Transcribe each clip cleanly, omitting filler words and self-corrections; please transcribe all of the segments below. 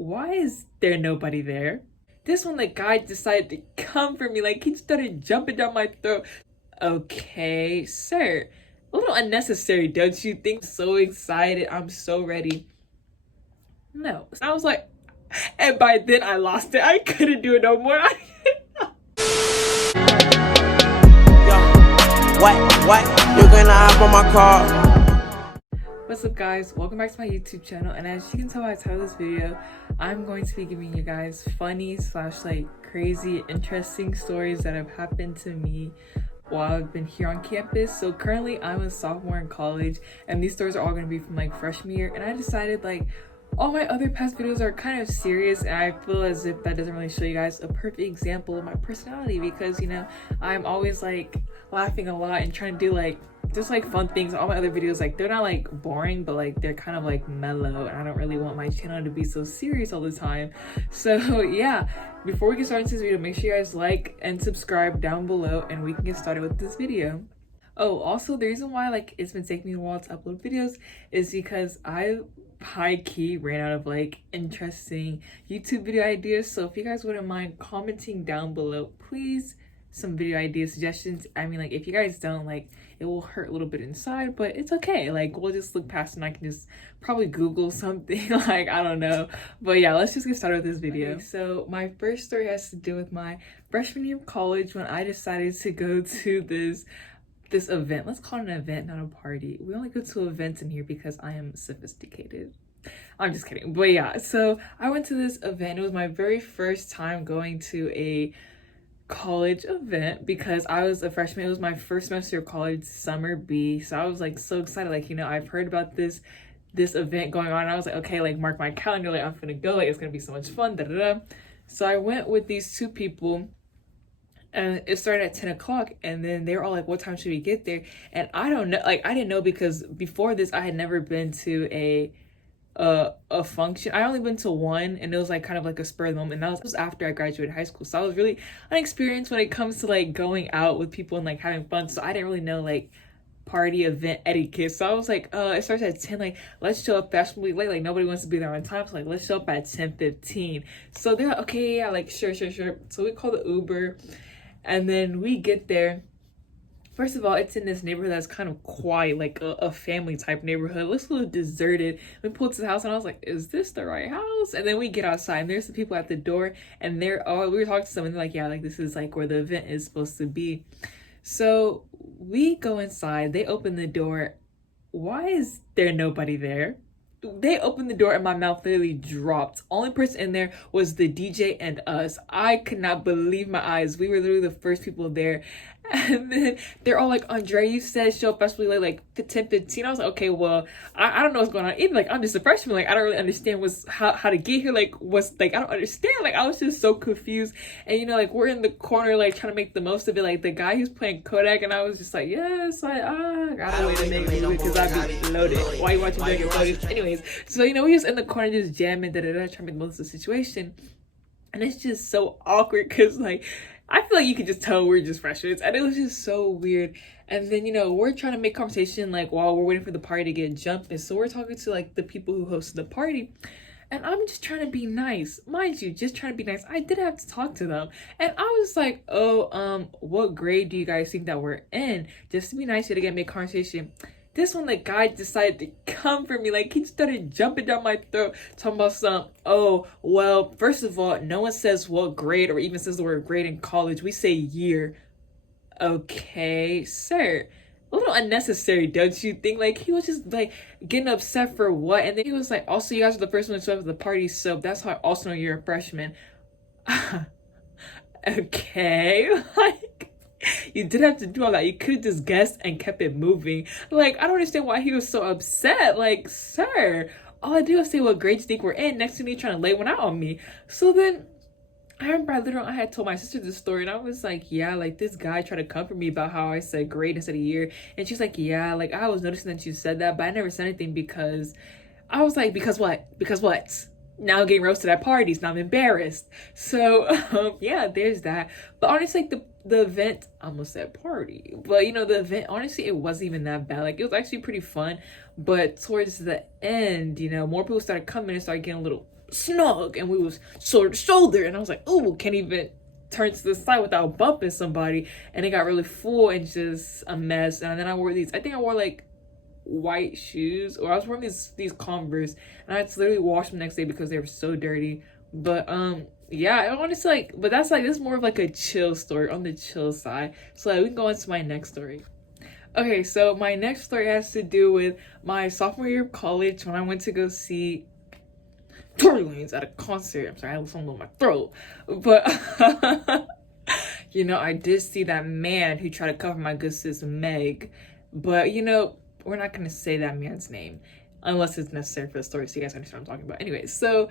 why is there nobody there? This one, the guy decided to come for me. Like, he started jumping down my throat. Okay, sir. A little unnecessary, don't you think? So excited. I'm so ready. No. I was like, and by then I lost it. I couldn't do it no more. What? You're gonna hop on my car. What's up, guys? Welcome back to my YouTube channel, and as you can tell by the title of this video, I'm going to be giving you guys funny / like crazy interesting stories that have happened to me while I've been here on campus. So currently I'm a sophomore in college, and these stories are all going to be from like freshman year, and I decided like all my other past videos are kind of serious, and I feel as if that doesn't really show you guys a perfect example of my personality, because you know I'm always like laughing a lot and trying to do like just like fun things. All my other videos, like, they're not like boring, but like they're kind of like mellow, and I don't really want my channel to be so serious all the time. So yeah, before we get started with this video, make sure you guys like and subscribe down below, and we can get started with this video. Oh, also the reason why like it's been taking me a while to upload videos is because I high-key ran out of like interesting YouTube video ideas. So if you guys wouldn't mind commenting down below, please, some video idea suggestions. I mean, like, if you guys don't, like, it will hurt a little bit inside, but it's okay. Like, we'll just look past it, and I can just probably Google something. Like, I don't know. But yeah, let's just get started with this video. Okay, so my first story has to do with my freshman year of college, when I decided to go to this event. Let's call it an event, not a party. We only go to events in here because I am sophisticated. I'm just kidding. But yeah, so I went to this event. It was my very first time going to a college event because I was a freshman. It was my first semester of college, summer B. So I was like so excited. Like, you know, I've heard about this event going on, and I was like, okay, like, mark my calendar, like, I'm gonna go, like, it's gonna be so much fun, da da da. So I went with these two people, and it started at 10 o'clock, and then they were all like, what time should we get there? And I don't know, like, I didn't know, because before this I had never been to a function. I only been to one, and it was like kind of like a spur of the moment, and that was after I graduated high school. So I was really unexperienced when it comes to like going out with people and like having fun. So I didn't really know like party event etiquette. So I was like, it starts at 10, like, let's show up fashionably late, like nobody wants to be there on time, so like let's show up at 10:15. So they're like, okay, yeah, like sure. So we call the Uber, and then we get there. First of all, it's in this neighborhood that's kind of quiet, like a family type neighborhood. It looks a little deserted. We pulled to the house, and I was like, is this the right house? And then we get outside, and there's the people at the door, and we were talking to someone, they're like, yeah, like, this is like where the event is supposed to be. So we go inside, they open the door. Why is there nobody there? They opened the door, and my mouth literally dropped. Only person in there was the DJ and us. I could not believe my eyes. We were literally the first people there. And then they're all like, Andre, you said show up especially like 10:15. I was like, okay, well, I don't know what's going on. Even like, I'm just a freshman. Like, I don't really understand how to get here. Like, what's like, I don't understand. Like, I was just so confused. And you know, like, we're in the corner, like, trying to make the most of it. Like, the guy who's playing Kodak, and I was just like, yes, I gotta wait a minute because I'd be loaded. Why you watching Dragon Loaded? Anyways, so you know, we just in the corner just jamming, trying to make the most of the situation. And it's just so awkward because like, I feel like you could just tell we're just freshmen, and it was just so weird. And then, you know, we're trying to make conversation like while we're waiting for the party to get jumping. So we're talking to like the people who hosted the party, and I'm just trying to be nice, mind you, just trying to be nice. I did have to talk to them, and I was like, oh, what grade do you guys think that we're in? Just to be nice, to get make conversation. This one, the guy decided to come for me. Like, he started jumping down my throat, talking about some, oh, well, first of all, no one says what grade or even says the word grade in college. We say year. Okay, sir. A little unnecessary, don't you think? Like, he was just, like, getting upset for what? And then he was like, also, you guys are the first one to show up at the party, so that's how I also know you're a freshman. Okay, like, you didn't have to do all that. You could have just guessed and kept it moving. Like, I don't understand why he was so upset. Like, sir, all I do is say what grade you think we're in. Next to me, trying to lay one out on me. So then I remember I had told my sister this story, and I was like, yeah, like, this guy tried to comfort me about how I said grade instead of year. And she's like, yeah, like, I was noticing that you said that, but I never said anything because I was like, because what? Because what? Now I'm getting roasted at parties. Now I'm embarrassed. So yeah, there's that. But honestly, like, the event, I almost said party, but you know, the event, honestly, it wasn't even that bad. Like, it was actually pretty fun. But towards the end, you know, more people started coming and started getting a little snug, and we was shoulder to shoulder, and I was like, oh, can't even turn to the side without bumping somebody, and it got really full and just a mess. And then I wore these, I think I wore like white shoes, or I was wearing these Converse, and I had to literally wash them the next day because they were so dirty. But yeah, I honestly like, but that's like, this is more of like a chill story, on the chill side. So like, we can go into my next story. Okay, so my next story has to do with my sophomore year of college, when I went to go see Tory Lanez at a concert. I'm sorry, I have something in my throat, but you know, I did see that man who tried to cover my good sis Meg, but you know, we're not gonna say that man's name unless it's necessary for the story, so you guys understand what I'm talking about. Anyway, so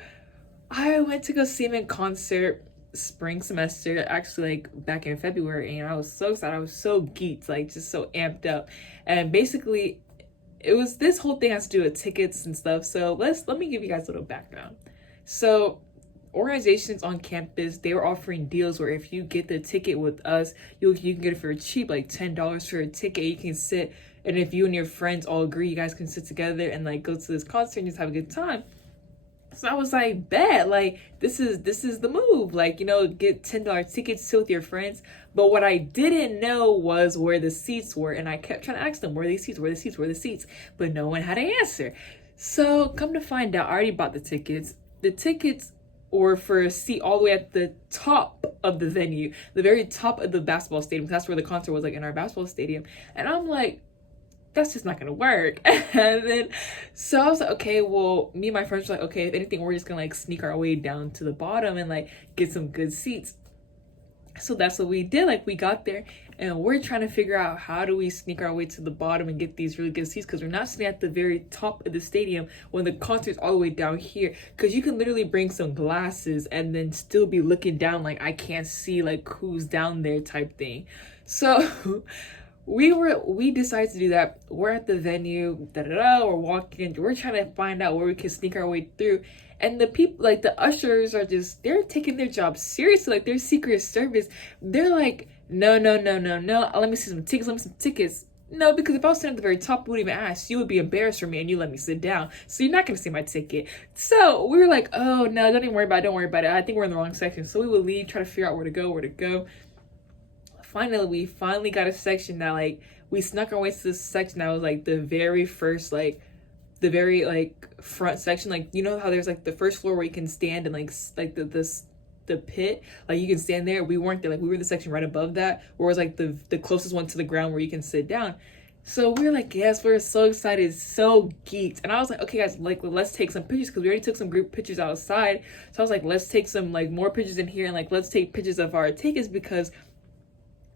I went to go see him in concert spring semester, actually like back in February, and I was so excited. I was so geeked, like just so amped up. And basically it was, this whole thing has to do with tickets and stuff. So let me give you guys a little background. So organizations on campus, they were offering deals where if you get the ticket with us, you can get it for cheap, like $10 for a ticket. You can sit, and if you and your friends all agree, you guys can sit together and like go to this concert and just have a good time. So I was like, bet, like this is the move, like, you know, get $10 tickets, sit with your friends. But what I didn't know was where the seats were, and I kept trying to ask them, where are the seats, where are the seats, where are the seats, but no one had an answer. So come to find out, I already bought the tickets. The tickets were for a seat all the way at the top of the venue, the very top of the basketball stadium. That's where the concert was, like in our basketball stadium. And I'm like, that's just not gonna work. And then so I was like, okay, well, me and my friends were like, okay, if anything, we're just gonna like sneak our way down to the bottom and like get some good seats. So that's what we did. Like, we got there and we're trying to figure out, how do we sneak our way to the bottom and get these really good seats, because we're not sitting at the very top of the stadium when the concert's all the way down here. Because you can literally bring some glasses and then still be looking down, like I can't see like who's down there type thing. So we decided to do that. We're at the venue, we're walking, we're trying to find out where we can sneak our way through. And the people, like the ushers, are just, they're taking their job seriously, like they're Secret Service. They're like, no, let me see some tickets. No, because if I was sitting at the very top, I wouldn't even ask. You would be embarrassed for me and you let me sit down. So you're not going to see my ticket. So we were like, oh no, don't worry about it. I think we're in the wrong section. So we would leave, try to figure out where to go. We finally got a section that, like, we snuck our way to this section that was like the very first, like the very like front section. Like, you know how there's like the first floor where you can stand and like the pit, like you can stand there. We weren't there. Like, we were in the section right above that, where it was like the closest one to the ground where you can sit down. So we were like, yes, we're so excited, so geeked. And I was like, okay guys, like let's take some pictures, because we already took some group pictures outside. So I was like, let's take some like more pictures in here, and like let's take pictures of our tickets, because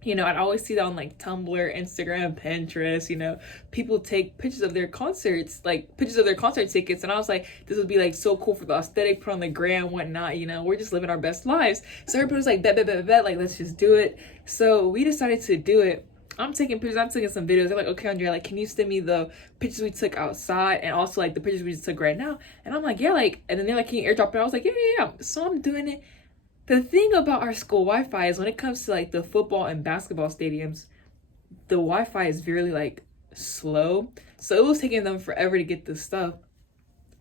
you know, I'd always see that on like Tumblr, Instagram, Pinterest, you know, people take pictures of their concerts, like pictures of their concert tickets. And I was like, this would be like so cool for the aesthetic, put on the gram, whatnot, you know, we're just living our best lives. So everybody was like, bet, like, let's just do it. So we decided to do it. I'm taking pictures, I'm taking some videos. They're like, okay, Andrea, like, can you send me the pictures we took outside and also like the pictures we just took right now? And I'm like, yeah, like, and then they're like, can you airdrop it? I was like, yeah. So I'm doing it. The thing about our school Wi-Fi is, when it comes to like the football and basketball stadiums, the Wi-Fi is very like slow. So it was taking them forever to get this stuff.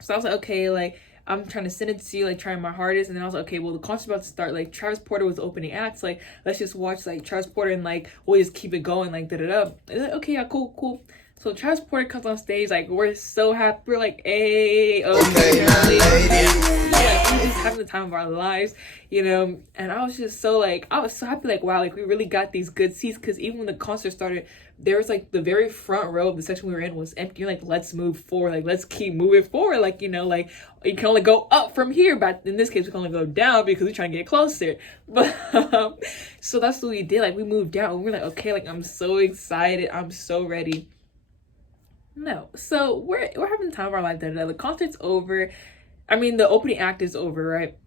So I was like, okay, like I'm trying to send it to you, like trying my hardest. And then I was like, okay, well, the concert's about to start. Like, Travis Porter was opening acts. Like, let's just watch like Travis Porter and like we'll just keep it going, like da-da-da. And like, okay, yeah, cool. So Travis Porter comes on stage, like we're so happy. We're like, hey, okay, yeah, we're just having the time of our lives, you know. And I was just so like, I was so happy, like, wow, like we really got these good seats. Because even when the concert started, there was like the very front row of the section we were in was empty. You're like, let's move forward, like let's keep moving forward, like, you know, like you can only go up from here, but in this case we can only go down because we're trying to get closer. But so that's what we did. Like, we moved down and we're like, okay, like I'm so excited, I'm so ready. No, so we're having the time of our life. The concert's over. I mean, the opening act is over, right?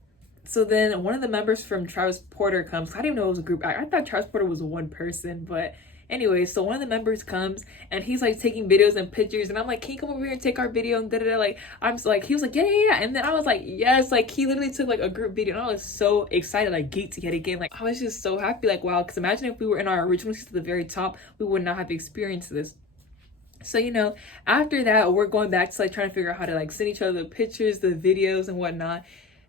So then one of the members from Travis Porter comes. I didn't even know it was a group act. I thought Travis Porter was one person, but anyway, so one of the members comes and he's like taking videos and pictures, and I'm like, can you come over here and take our video? And da-da-da. Like, I'm so, like, he was like, yeah. And then I was like, yes. Like, he literally took like a group video, and I was so excited, like geeked yet again. Like, I was just so happy, like, wow. Because imagine if we were in our original seats at the very top, we would not have experienced this. So, you know, after that, we're going back to like trying to figure out how to like send each other the pictures, the videos and whatnot.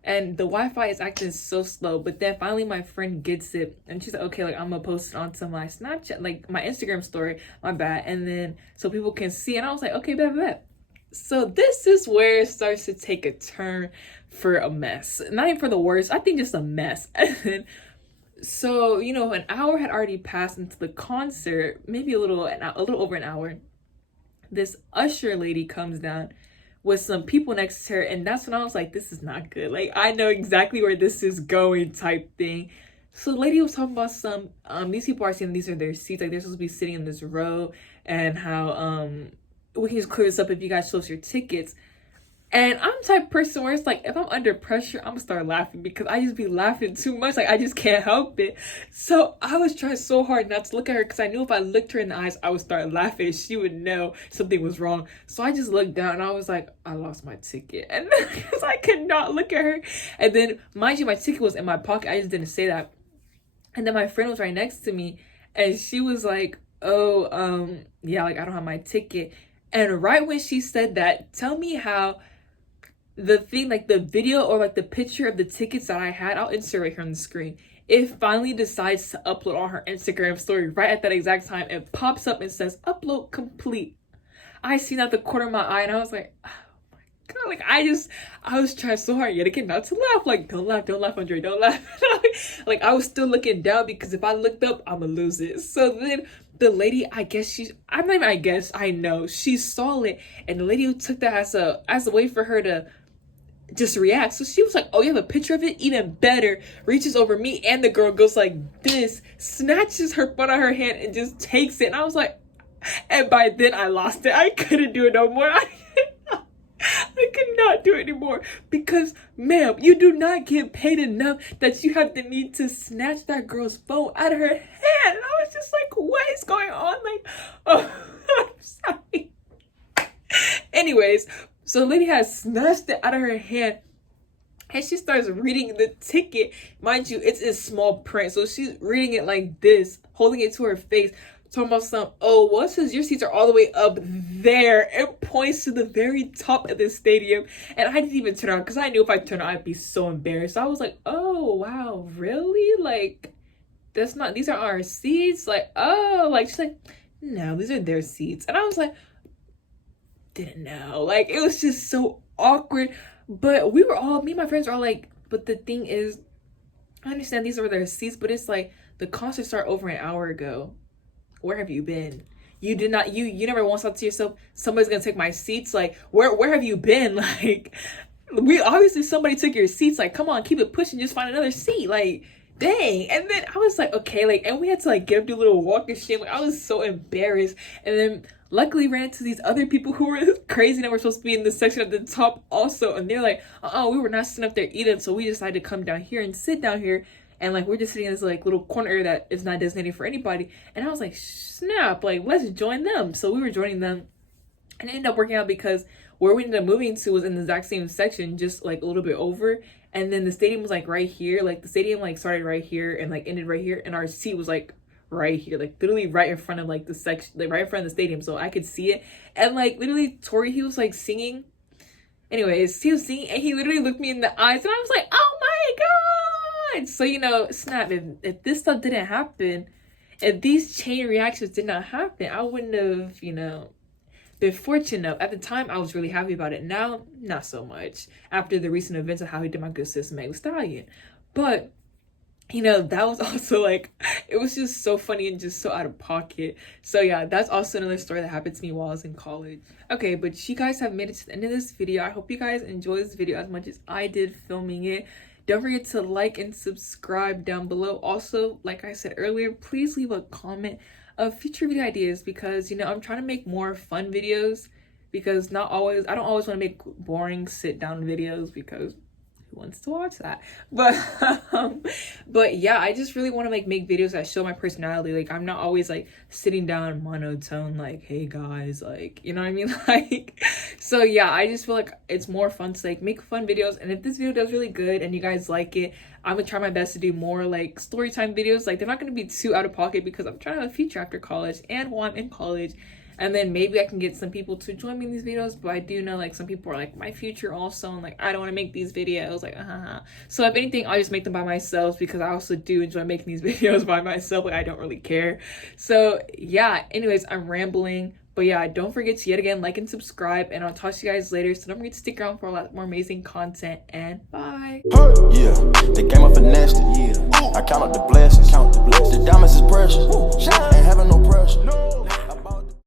and the Wi-Fi is acting so slow. But then finally my friend gets it, and she's like, okay, like I'm gonna post it onto my Snapchat, like my Instagram story, my bad, and then so people can see. And I was like, okay, bet. So this is where it starts to take a turn for a mess. Not even for the worst, I think just a mess. And then, so, you know, an hour had already passed into the concert, maybe a little over an hour. This usher lady comes down with some people next to her, and that's when I was like, this is not good. Like, I know exactly where this is going type thing. So the lady was talking about some, these people are saying these are their seats, like they're supposed to be sitting in this row, and how, we can just clear this up if you guys show us your tickets. And I'm the type of person where it's like, if I'm under pressure, I'm gonna start laughing because I just be laughing too much. Like, I just can't help it. So I was trying so hard not to look at her because I knew if I looked her in the eyes, I would start laughing. She would know something was wrong. So I just looked down and I was like, I lost my ticket. And because I could not look at her. And then, mind you, my ticket was in my pocket. I just didn't say that. And then my friend was right next to me and she was like, oh, yeah, like I don't have my ticket. And right when she said that, tell me how the thing, like the video or like the picture of the tickets that I had, I'll insert right here on the screen. It finally decides to upload on her Instagram story right at that exact time. It pops up and says, upload complete. I seen out the corner of my eye and I was like, oh my God. Like I was trying so hard yet again not to laugh. Like, don't laugh, Andre, don't laugh. Like I was still looking down because if I looked up, I'ma lose it. So then the lady, I know she saw it, and the lady who took that as a way for her to just react. So she was like, oh, you have a picture of it? Even better. Reaches over me and the girl goes like this, snatches her phone out of her hand and just takes it. And I was like, and by then I lost it. I couldn't do it no more. I could not do it anymore because, ma'am, you do not get paid enough that you have the need to snatch that girl's phone out of her hand. And I was just like, what is going on? Like, oh, I'm sorry. Anyways, so the lady has snatched it out of her hand and she starts reading the ticket. Mind you, it's in small print. So she's reading it like this, holding it to her face, talking about some, oh, well, it says your seats are all the way up there, and points to the very top of the stadium. And I didn't even turn around because I knew if I turned around, I'd be so embarrassed. So I was like, oh, wow, really? Like, these are our seats? Like, oh, like, she's like, no, these are their seats. And I was like, didn't know. Like, it was just so awkward. But me and my friends were all like, but the thing is, I understand these are their seats, but it's like, the concert started over an hour ago. Where have you been? You did not, you never once thought to yourself, somebody's gonna take my seats? Like, where have you been? Like, obviously somebody took your seats. Like, come on, keep it pushing, just find another seat. Like, dang. And then I was like, okay, like, and we had to like get up, do a little walk and shit. Like, I was so embarrassed. And then luckily ran into these other people who were crazy that were supposed to be in the section at the top also. And they're like, we were not sitting up there either. So we decided to come down here and sit down here. And like, we're just sitting in this like little corner area that is not designated for anybody. And I was like, snap, like, let's join them. So we were joining them. And it ended up working out because where we ended up moving to was in the exact same section, just like a little bit over. And then the stadium was like right here. Like the stadium like started right here and like ended right here. And our seat was like right here, like literally right in front of like the section, like right in front of the stadium. So I could see it. And like literally Tori, he was like singing. Anyways, he was singing and he literally looked me in the eyes and I was like, oh my God. So, you know, snap, if this stuff didn't happen, if these chain reactions did not happen, I wouldn't have, you know, been fortunate enough. At the time, I was really happy about it. Now, not so much. After the recent events of how he did my good sis Meg Thee Stallion. But, you know, that was also like, it was just so funny and just so out of pocket. So yeah, that's also another story that happened to me while I was in college. Okay, but you guys have made it to the end of this video. I hope you guys enjoyed this video as much as I did filming it. Don't forget to like and subscribe down below. Also, like I said earlier, please leave a comment of future video ideas because, you know, I'm trying to make more fun videos because I don't always want to make boring sit down videos because who wants to watch that? But yeah, I just really want to make videos that show my personality. Like, I'm not always like sitting down monotone like, hey guys, like, you know what I mean? Like, so yeah, I just feel like it's more fun to like make fun videos. And if this video does really good and you guys like it, I'm gonna try my best to do more like story time videos. Like, they're not gonna be too out of pocket because I'm trying to have a future after college and while I'm in college. and then maybe I can get some people to join me in these videos. But I do know like some people are like my future also, and like I don't want to make these videos like so if anything I'll just make them by myself, because I also do enjoy making these videos by myself. Like I don't really care. So yeah, anyways, I'm rambling. But yeah, don't forget to yet again like and subscribe, and I'll talk to you guys later. So don't forget to stick around for a lot more amazing content, and bye. Yeah, they came up finessed it. I count up the blessings. The diamonds is precious. Ain't having no pressure.